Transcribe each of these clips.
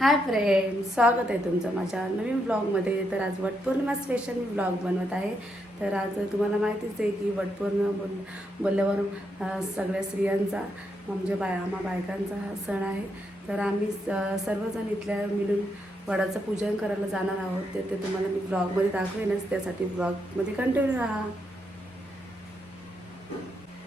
Hi friend, स्वागत आहे तुमचं माझ्या नवीन ब्लॉगमध्ये. तर आज वटपौर्णिमा स्पेशल मी ब्लॉग बनवत आहे. तर आज तुम्हाला माहितीच आहे की वटपौर्णिमा बोलल्यावर सगळ्या स्त्रियांचा म्हणजे आम्हा बायकांचा हा सण आहे. तर आम्ही सर्वजण इथल्या मिळून वडाचं पूजन करायला जाणार आहोत. ते तुम्हाला मी ब्लॉगमध्ये दाखवेनच, त्यासाठी ब्लॉगमध्ये कंटिन्यू राहा.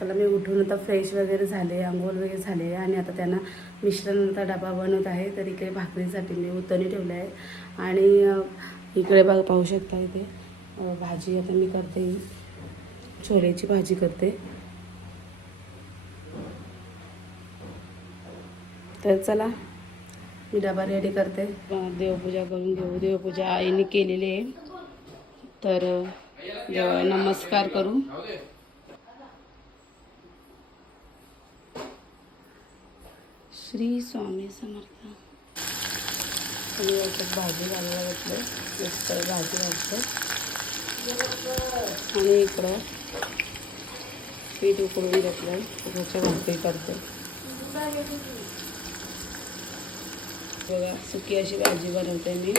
चला, मी उठून आता फ्रेश वगैरे झाले, आंघोळ वगैरे झाले आणि आता त्यांना मिश्रणाचा डबा बनवत आहे. तर इकडे भाकरीसाठी मी उतरणी ठेवलं आहे आणि इकडे पाहू शकता इथे भाजी आता मी करते, छोलेची भाजी करते. तर चला, मी डबा रेडी करते. देवपूजा करून घेऊ. देवपूजा आईने केलेली आहे. तर नमस्कार करू. श्री स्वामी समर्थ. आणि याच्यात भाजी घालायला घेतलं, मस्त भाजी घालतं आणि इकडं पीठ उकडून घेतलं, त्याच्या भाकरी करते. बघा, सुकी अशी भाजी बनवते मी,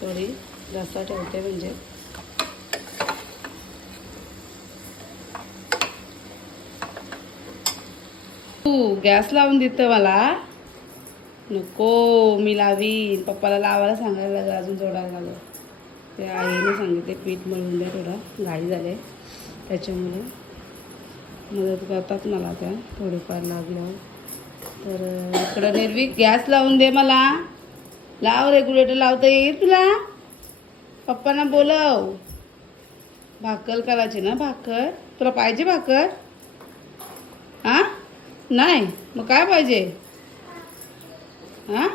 थोडी रस्सा ठेवते म्हणजे. गॅस लावून देतं मला, नको मी लावीन. पप्पाला लावायला सांगायला लागलं, अजून जोडायला लागलं. ते आईने सांगितले पीठ मळून द्या, थोडा घाई झाले त्याच्यामुळे मदत करतात मला त्या थोडीफार लागल्यावर. तर इकडं निर्विक गॅस लावून दे मला, लाव, रेग्युलेटर लावता येईल तुला? पप्पांना बोलव. भाकर करायची ना, भाकर तुला पाहिजे भाकर? हां, नाही मग काय पाहिजे? हां,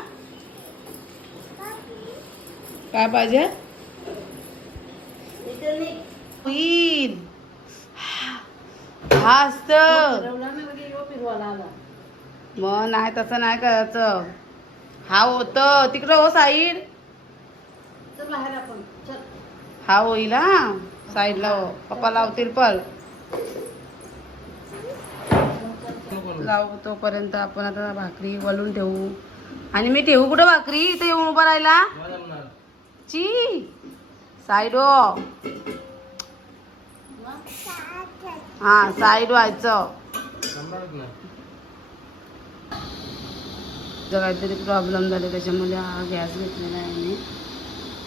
काय पाहिजे? हा असतं मग, नाही तसं नाही करायचं. हा होतं तिकडं, हो साईड. हा होईल, हा साईडला हो. पप्पा लावतील पण लावू. तोपर्यंत आपण आता भाकरी वळून ठेवू. आणि मी ठेवू कुठं भाकरी? इथे येऊन उभं राहिला ची साईड हो. हा, साईड व्हायचं. काहीतरी प्रॉब्लेम झाले त्याच्यामुळे हा गॅस घेतलेला आहे मी.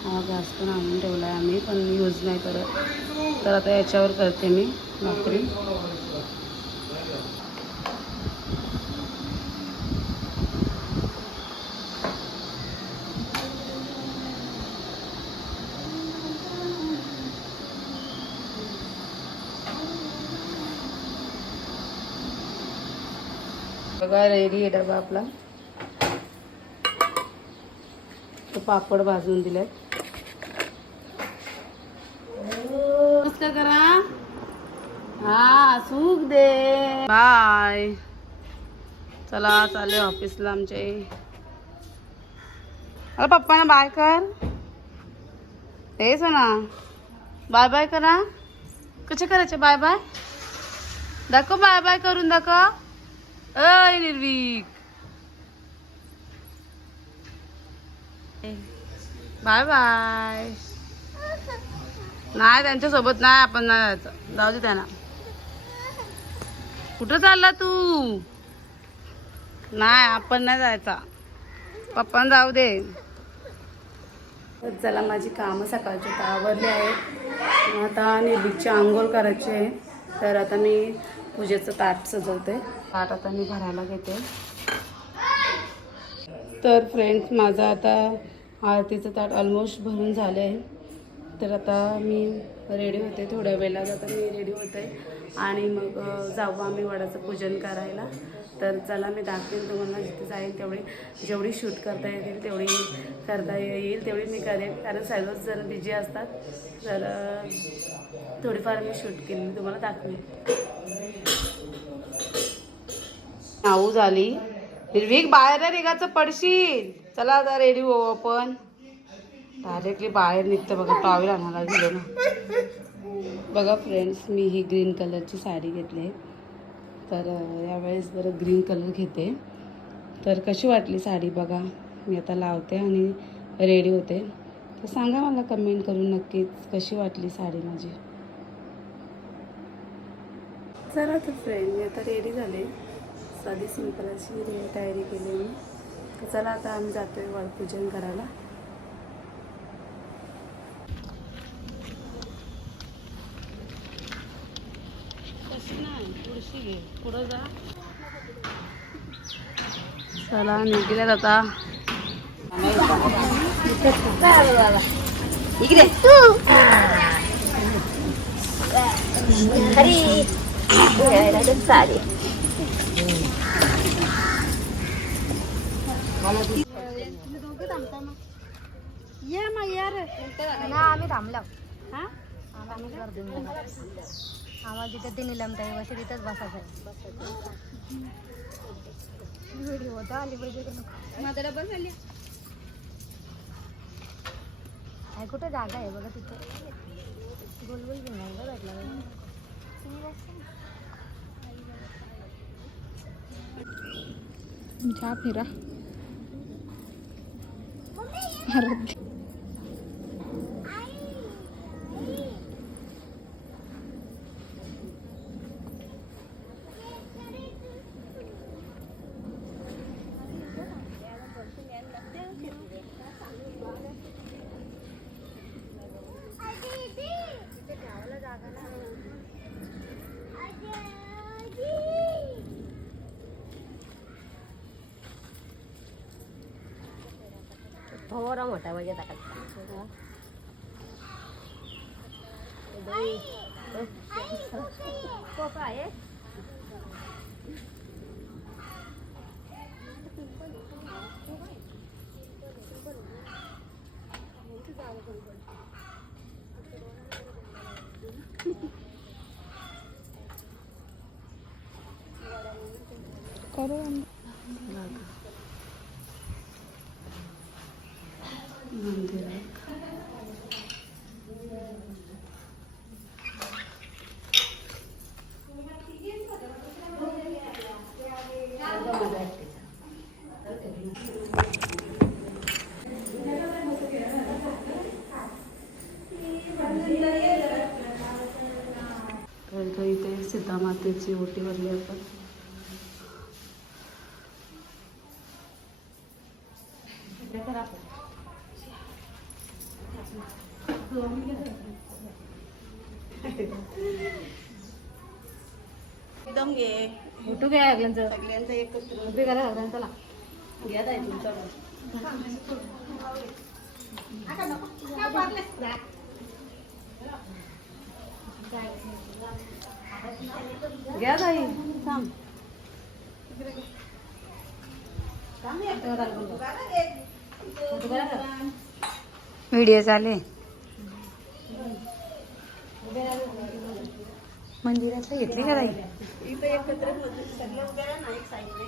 हा गॅस पण आणून ठेवला आहे आम्ही, पण यूज नाही करत. तर आता याच्यावर करते मी भाकरी. बघा, रेडी आहे डबा आपला. तो पापड भाजून दिलाय. नमस्कार करा. हा, सुख दे. बाय. चला, चालले ऑफिसला आमचे. अरे पप्पाना बाय कर. तेच ना, बाय बाय करा. कसे करायचे बाय बाय? दाखव, बाय बाय करून दाखव. अय निर्विक, बाय बाय. नाही, त्यांच्यासोबत नाही, आपण नाही जायचं. जाऊ दे त्यांना. कुठं चालला तू? नाही, आपण नाही जायचा. पप्पांना जाऊ दे. चला, माझी कामं सकाळची तर आवरली आहेत. आता निर्विकची आंघोळ करायची आहे. तर आता मी पूजेचं ताट सजवते. ताट आता मी भरायला घेते. तर फ्रेंड्स, माझं आता आरतीचं ताट ऑलमोस्ट भरून झालं आहे. तर आता मी रेडी होते. थोड्या वेळात आता मी रेडी होते आणि मग जाऊ आम्ही वडाचं पूजन करायला. तर चला, मी दाखवेन तुम्हाला. जिथे जाईल जेवढी शूट करता येतील तेवढी करता येईल तेवढी मी करेन, कारण सर्वच जण बिझी असतात. तर थोडीफार मी शूट केली, तुम्हाला दाखवेन. नाऊ झाली. निर्विक, बाहेर निघायचं, पडशील. चला आता रेडी हो आपण. डायरेक्टली बाहेर निघतं. बघा, टॉवेल आणायला गेलो ना. बघा फ्रेंड्स, मी ही ग्रीन कलरची साडी घेतली आहे. तर यावेळेस जरा ग्रीन कलर घेते. तर कशी वाटली साडी बघा. मी आता लावते आणि रेडी होते. तर सांगा मला कमेंट करून नक्कीच कशी वाटली साडी माझी. चला तर फ्रेंड, मी आता रेडी झाले. साधी सिंपल अशी तयारी केली मी. तर चला आता आम्ही जातोय वडपूजन करायला. कशी नाही पुढशी घे, पुढं जा. चला निघाल्यात आता. इकडे साडी या मग यार ना आम्ही थांबलो. हा आम्हाला तिथे ते निलमताई बस तिथंच बसायचं. व्हिडिओ होता आली पाहिजे माझा डबल झाली. कुठे जागा आहे बघा तिथे. गोलगोल घेणार का भेटला चहा फिरा. फवारा मोठा म्हणजे आहे. तर इथे सीतामातेची ओटी भरली आपण. एकदम घे फोटो घ्या सगळ्यांचं सगळ्यांचं एकत्र उभे करा सगळ्यांचं. चला घ्या ताई तुमचा घ्या ताई थांब. व्हिडिओ चालू आहे. मंदिरात घेतली का ताई? इथं एकत्र सगळे उभे राहा ना एक साईडला.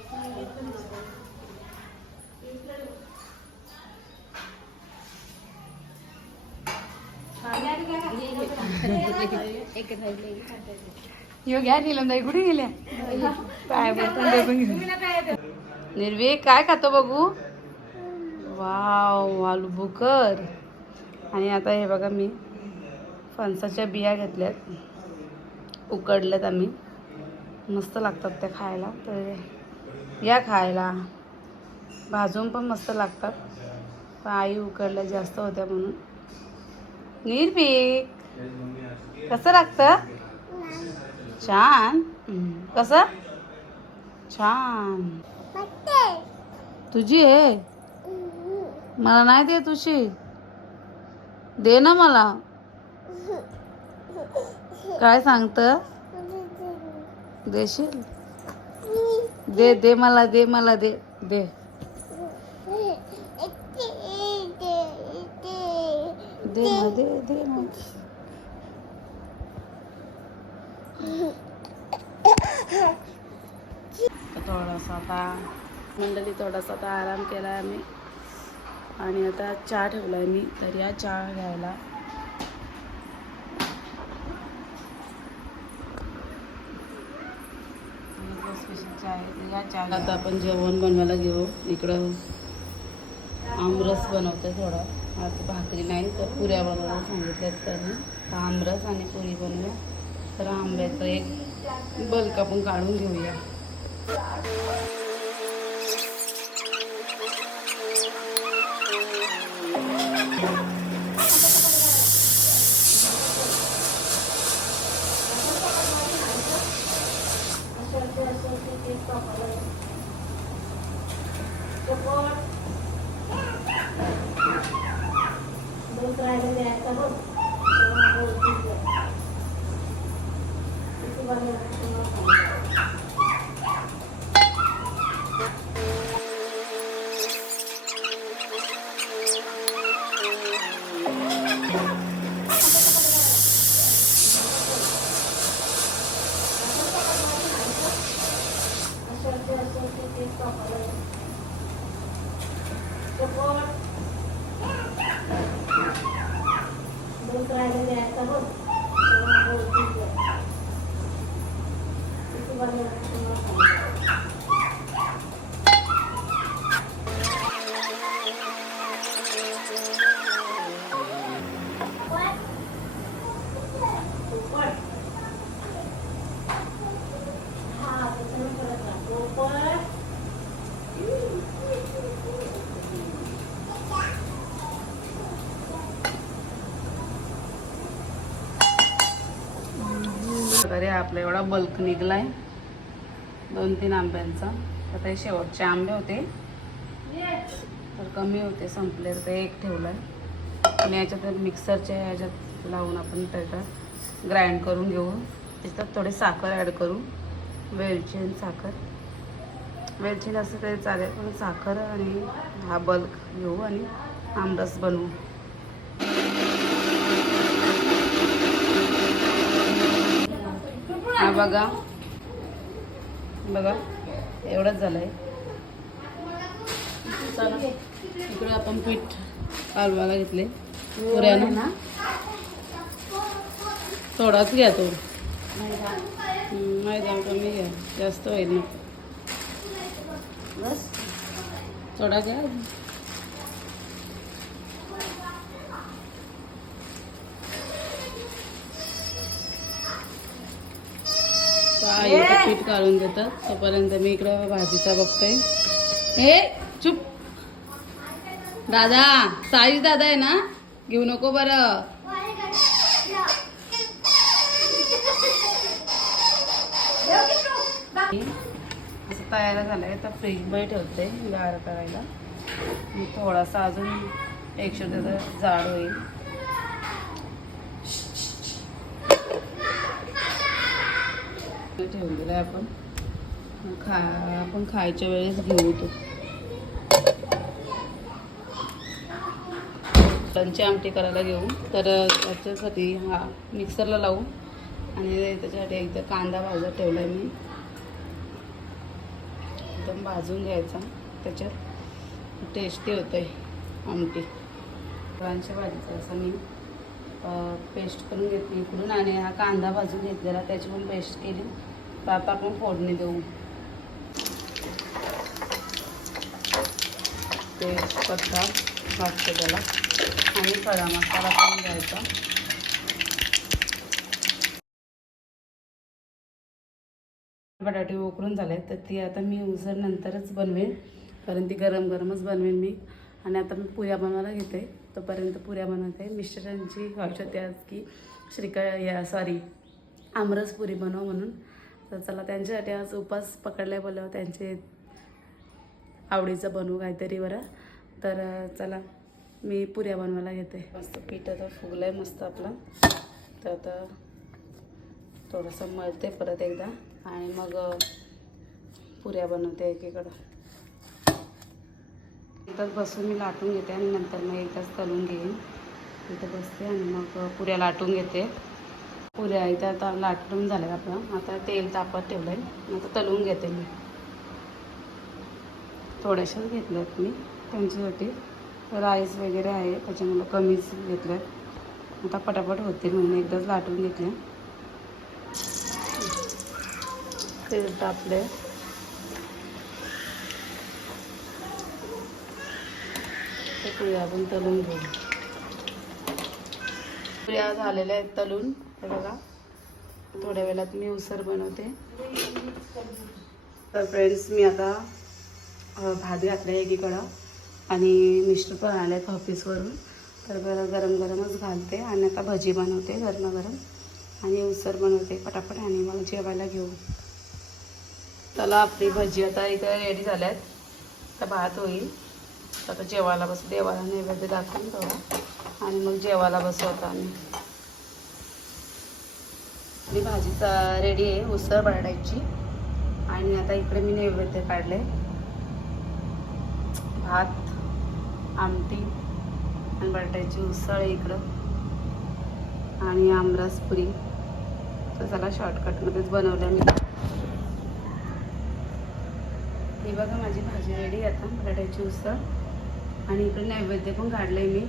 यो घ्या निलमताई कुठे गेल्या? काय निर्वेक काय खातो बघू. वाव आलू भुकर. आणि आता हे बघा मी फणसाच्या बिया घेतल्यात, उकडल्यात आम्ही. मस्त लागतात त्या खायला. तर या खायला भाजून पण मस्त लागतात. पण आई उकडल्या जास्त होत्या म्हणून. निर्भीक कसं लागतं? छान. कसं छान. तुझी आहे मला नाही दे. तुझी दे ना मला. काय सांगतं? देशील? दे दे मला, दे मला, दे दे दे ना, दे दे ना. थोडासा आता मंडळी थोडासा आता आराम केला आहे आम्ही. आणि आता चहा ठेवला आहे मी. तर या चहा घ्यायला. आता आपण जेवण बनवायला घेऊ. इकडं आमरस बनवते थोडा. आता भाकरी नाही तर पुऱ्या बनवायला सांगितल्यात त्यांनी. तर आमरस आणि पुरी बनवूया. तर आंब्याचं एक बल्क आपण काढून घेऊया. तरी आपला एवढा बल्क निघलाय 2-3 आंब्यांचा. आता हे शेवटचे आंबे होते तर कमी होते, संपले तर एक ठेवलाय. आणि याच्यात मिक्सरच्या ह्याच्यात लावून आपण त्याच्यात ग्राइंड करून घेऊ. त्याच्यात थोडी साखर ॲड करू, वेलची आणि साखर. वेलची नसतं तरी चालेल, पण साखर आणि हा बल्क घेऊ आणि आमरस बनवू. हा बघा बघा एवढंच झालंय. चला इकडे आपण पीठ कालवायला घेतले पुऱ्यानं ना. थोडाच घ्या तो, मैदा कमी घ्या, जास्त होईल ना. बस थोडा घ्या. पीठ काढून देतात तोपर्यंत मी इकडं भाजीचा बघतोय. हे चुप दादा, साईज दादा आहे ना, घेऊ नको बरं. असं तयार झालंय तर फ्रीजमध्ये ठेवते गार करायला. थोडासा अजून टेक्स्चर त्याचं जाड होईल. ठेवलेलं आहे आपण खायच्या वेळेस घेऊ. तो टंची आमटी करायला घेऊ. तर त्याच्यासाठी हा मिक्सरला लावू आणि त्याच्यासाठी एकदा कांदा भाजत ठेवला आहे मी. एकदम भाजून घ्यायचा, त्याच्यात टेस्टी होतं आहे आमटी. फळांच्या भाजीचं असं मी पेस्ट करून घेतली इकडून आणि हा कांदा भाजून घेतलेला त्याची पण पेस्ट केली. तर आता आपण फोडणी देऊ. ते पत्ता लागतो त्याला आणि खडा मसाला पण घ्यायचा. बटाटे उकडून झाले तर ती आता मी उसळ नंतरच बनवेन, कारण ती गरम गरमच बनवेन मी. आणि आता मी पुऱ्या बनवायला घेते, तोपर्यंत पुऱ्या बनवते. मिस्टरांची ख्वाहिश होती आज की आमरस पुरी बनव म्हणून. तर चला त्यांच्यासाठी आज उपास पकडले बोलावं, त्यांचे आवडीचं बनवू काहीतरी बरं. तर चला मी पुऱ्या बनवायला घेते. मस्त पीठ आता फुगलं आहे मस्त आपलं. तर आता थोडंसं मळते परत एकदा आणि मग पुऱ्या बनवते एकीकडं. एकदाच बसून मी लाटून घेते आणि नंतर मग एकदाच तळून घेईन. इथं बसते आणि मग पुऱ्या लाटून घेते. पुऱ्या इथं आता लाटून झाल्या आपलं. आता तेल तापत ठेवलं आहे, आता तळून घेते मी. थोड्याशाच घेतल्या आहेत मी त्यांच्यासाठी. राईस वगैरे आहे त्याच्यामुळं कमीच घेतलं आहे. आता पटापट होते म्हणून एकदाच लाटून घेतले. तेल तापले पुऱ्या आपण तलून घेऊ. पुऱ्या झालेल्या आहेत तलून. हे बघा, थोड्या वेळात मी उसळ बनवते. तर फ्रेंड्स, मी आता भात घातला एकीकडं आणि मिस्टर पण आले आहेत ऑफिसवरून. तर बरं गरम गरमच घालते आणि आता भजी बनवते गरमागरम आणि उसळ बनवते पटापट आणि मग जेवायला घेऊ. चला, आपली भजी आता इथे रेडी झाल्यात. तर भात होईल. आता जेवायला बस, देवाला नैवेद्य दाखवून थोडा आणि मग जेवायला बसू आता आम्ही. आपली भाजीचा रेडी आहे, उसळ बटाट्याची. आणि आता इकडे मी नैवेद्य काढले, भात, आमटी आणि बटाट्याची उसळ आहे इकडं आणि आमरस पुरी. तर चला, शॉर्टकटमध्येच बनवलं मी. ही बघा माझी भाजी रेडी आता, बटाट्याची उसळ. आणि इकडे नैवेद्य पण काढले मी,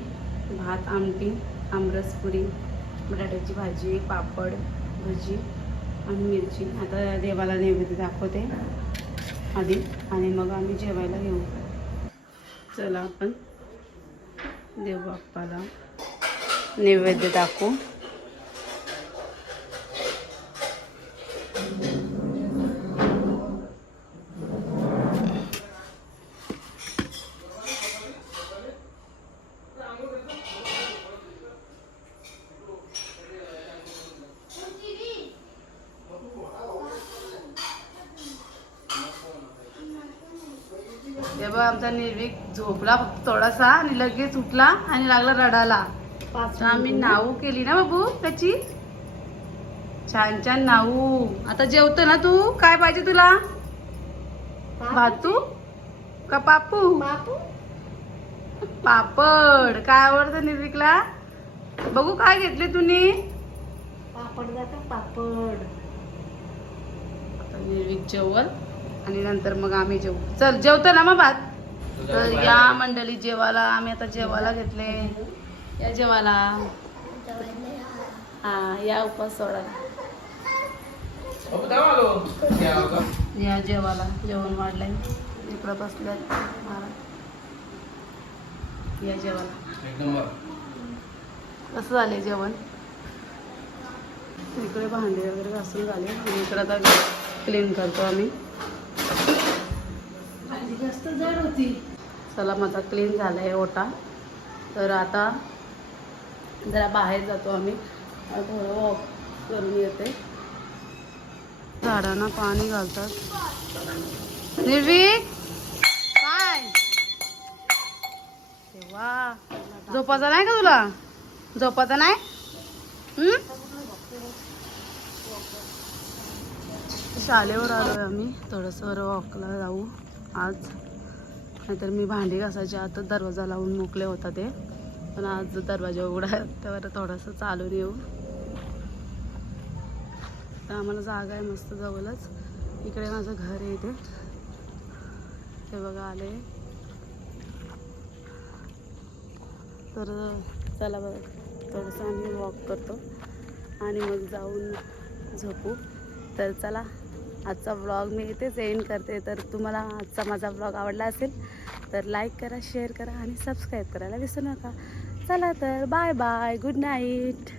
भात, आमटी, आमरस पुरी, बटाट्याची भाजी, पापड, भजी आणि मिरची. आता देवाला नैवेद्य दाखवते आधी आणि मग आम्ही जेवायला घेऊ. चला, आपण देव बाप्पाला नैवेद्य दाखवू. तेव्हा आमचा निर्विक झोपला फक्त थोडासा आणि लगेच उठला आणि लागला रडायला. तर आम्ही नाऊ केली ना बाबू त्याची, छान छान नाऊ. आता जेवतो ना तू? काय पाहिजे तुला? भातू का पापू? पापड. काय आवडतं निर्विकला? बघू काय घेतले तुम्ही? पापड जातं, पापड. आता निर्विक जेवल आणि नंतर मग आम्ही जेवू. चल, जेवतो ना मग भात. तर या मंडळी जेवायला, आम्ही आता जेवायला घेतले. या जेवायला, हा या उपास सोडायला या जेवायला. जेवण वाढलंय, इकडं बसल्यात. या जेवायला. कसं झालंय जेवण? इकडे भांडे वगैरे घासून झाले आणि इकडं आता क्लीन करतो आम्ही. भाजी जास्त जड होती. चला, माझा क्लीन झालाय ओटा. तर आता जरा बाहेर जातो आम्ही, थोडं वॉक करून येते. झाडांना पाणी घालतात. निर्विक काय तेव्हा झोपायचा नाही का तुला? झोपायचा नाही? शाळेवर आलोय आम्ही. थोडंसं वॉकला जाऊ आज. नाहीतर मी भांडी घासायची आता दरवाजा लावून मोकले होता ते, पण आज दरवाजा उघडा त्यावर थोडंसं चालून येऊ. तर आम्हाला जागा आहे मस्त जवळच. इकडे माझं घर आहे इथे, ते बघा आले. तर चला बघ, थोडंसं आम्ही वॉक करतो आणि मग जाऊन झोपू. तर चला, आजचा व्लॉग मी इथेच एंड करते. तर तुम्हाला आजचा माझा व्लॉग आवडला असेल तर लाईक करा, शेअर करा आणि सबस्क्राईब करायला विसरू नका. चला तर, बाय बाय, गुड नाईट.